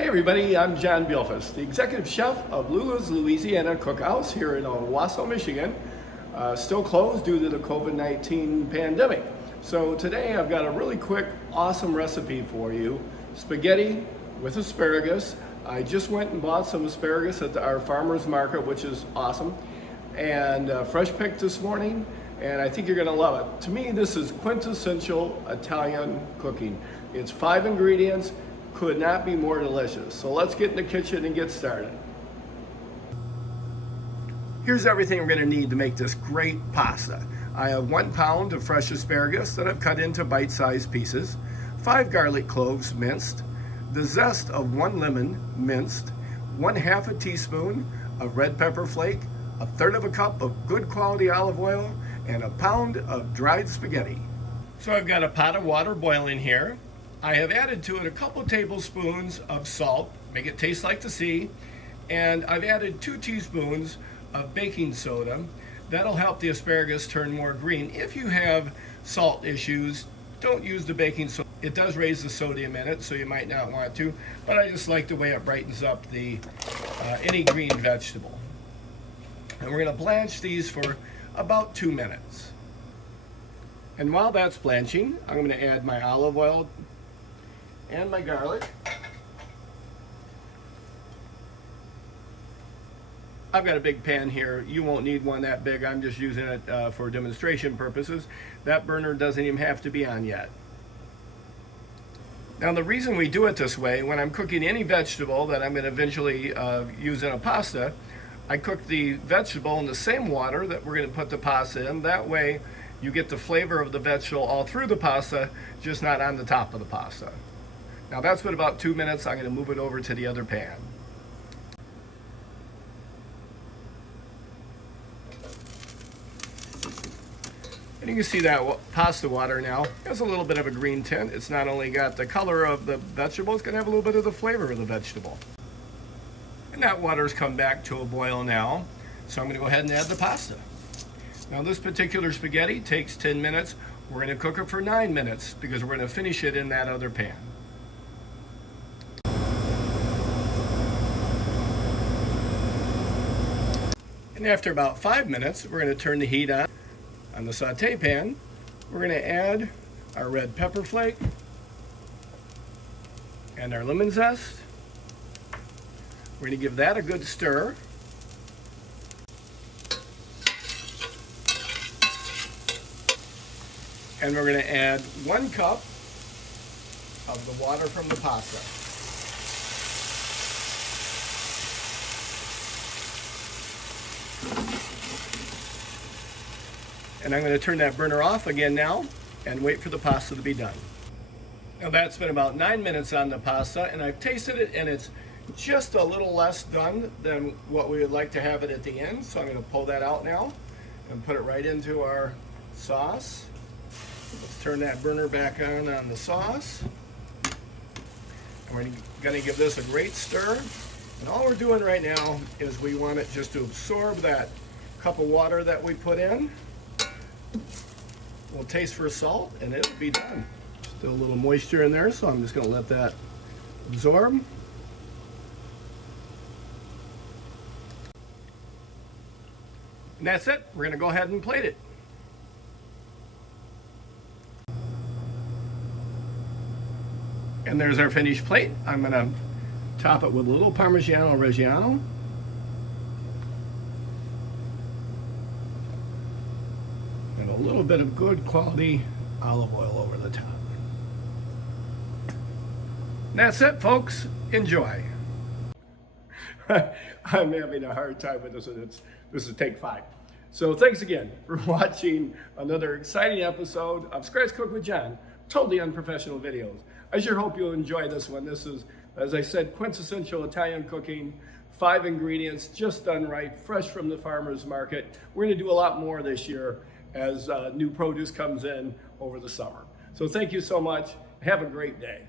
Hey everybody, I'm John Beilfuss, the executive chef of Lula's Louisiana Cookhouse here in Owasso, Michigan. Still closed due to the COVID-19 pandemic. So today I've got a really quick, awesome recipe for you. Spaghetti with asparagus. I just went and bought some asparagus at our farmer's market, which is awesome. And fresh picked this morning, and I think you're gonna love it. To me, this is quintessential Italian cooking. It's 5 ingredients. Could not be more delicious. So let's get in the kitchen and get started. Here's everything we're going to need to make this great pasta. I have 1 pound of fresh asparagus that I've cut into bite-sized pieces, 5 garlic cloves minced, the zest of 1 lemon minced, 1/2 teaspoon of red pepper flake, 1/3 cup of good quality olive oil, and 1 pound of dried spaghetti. So I've got a pot of water boiling here. I have added to it a couple tablespoons of salt, make it taste like the sea, and I've added 2 teaspoons of baking soda. That'll help the asparagus turn more green. If you have salt issues, don't use the baking soda. It does raise the sodium in it, so you might not want to, but I just like the way it brightens up any green vegetable. And we're gonna blanch these for about 2 minutes. And while that's blanching, I'm gonna add my olive oil and my garlic. I've got a big pan here. You won't need one that big. I'm just using it for demonstration purposes. That burner doesn't even have to be on yet. Now the reason we do it this way, when I'm cooking any vegetable that I'm going to eventually use in a pasta, I cook the vegetable in the same water that we're going to put the pasta in. That way you get the flavor of the vegetable all through the pasta, just not on the top of the pasta. Now that's been about 2 minutes. I'm going to move it over to the other pan. And you can see that pasta water now has a little bit of a green tint. It's not only got the color of the vegetable, it's going to have a little bit of the flavor of the vegetable. And that water's come back to a boil now. So I'm going to go ahead and add the pasta. Now this particular spaghetti takes 10 minutes. We're going to cook it for 9 minutes because we're going to finish it in that other pan. And after about 5 minutes, we're going to turn the heat on. On the saute pan, we're going to add our red pepper flake and our lemon zest. We're going to give that a good stir. And we're going to add 1 cup of the water from the pasta. And I'm going to turn that burner off again now and wait for the pasta to be done. Now that's been about 9 minutes on the pasta, and I've tasted it and it's just a little less done than what we would like to have it at the end. So I'm going to pull that out now and put it right into our sauce. Let's turn that burner back on the sauce. And we're going to give this a great stir. And all we're doing right now is we want it just to absorb that cup of water that we put in. We'll taste for salt and it'll be done. Still a little moisture in there, so I'm just going to let that absorb. And that's it. We're going to go ahead and plate it. And there's our finished plate. I'm going to top it with a little Parmigiano Reggiano. And a little bit of good quality olive oil over the top. And that's it, folks. Enjoy. I'm having a hard time with this one. This is take 5. So thanks again for watching another exciting episode of Scratch Cook with John. Totally unprofessional videos. I sure hope you'll enjoy this one. This is, as I said, quintessential Italian cooking. 5 ingredients, just done right, fresh from the farmer's market. We're going to do a lot more this year as new produce comes in over the summer. So thank you so much. Have a great day.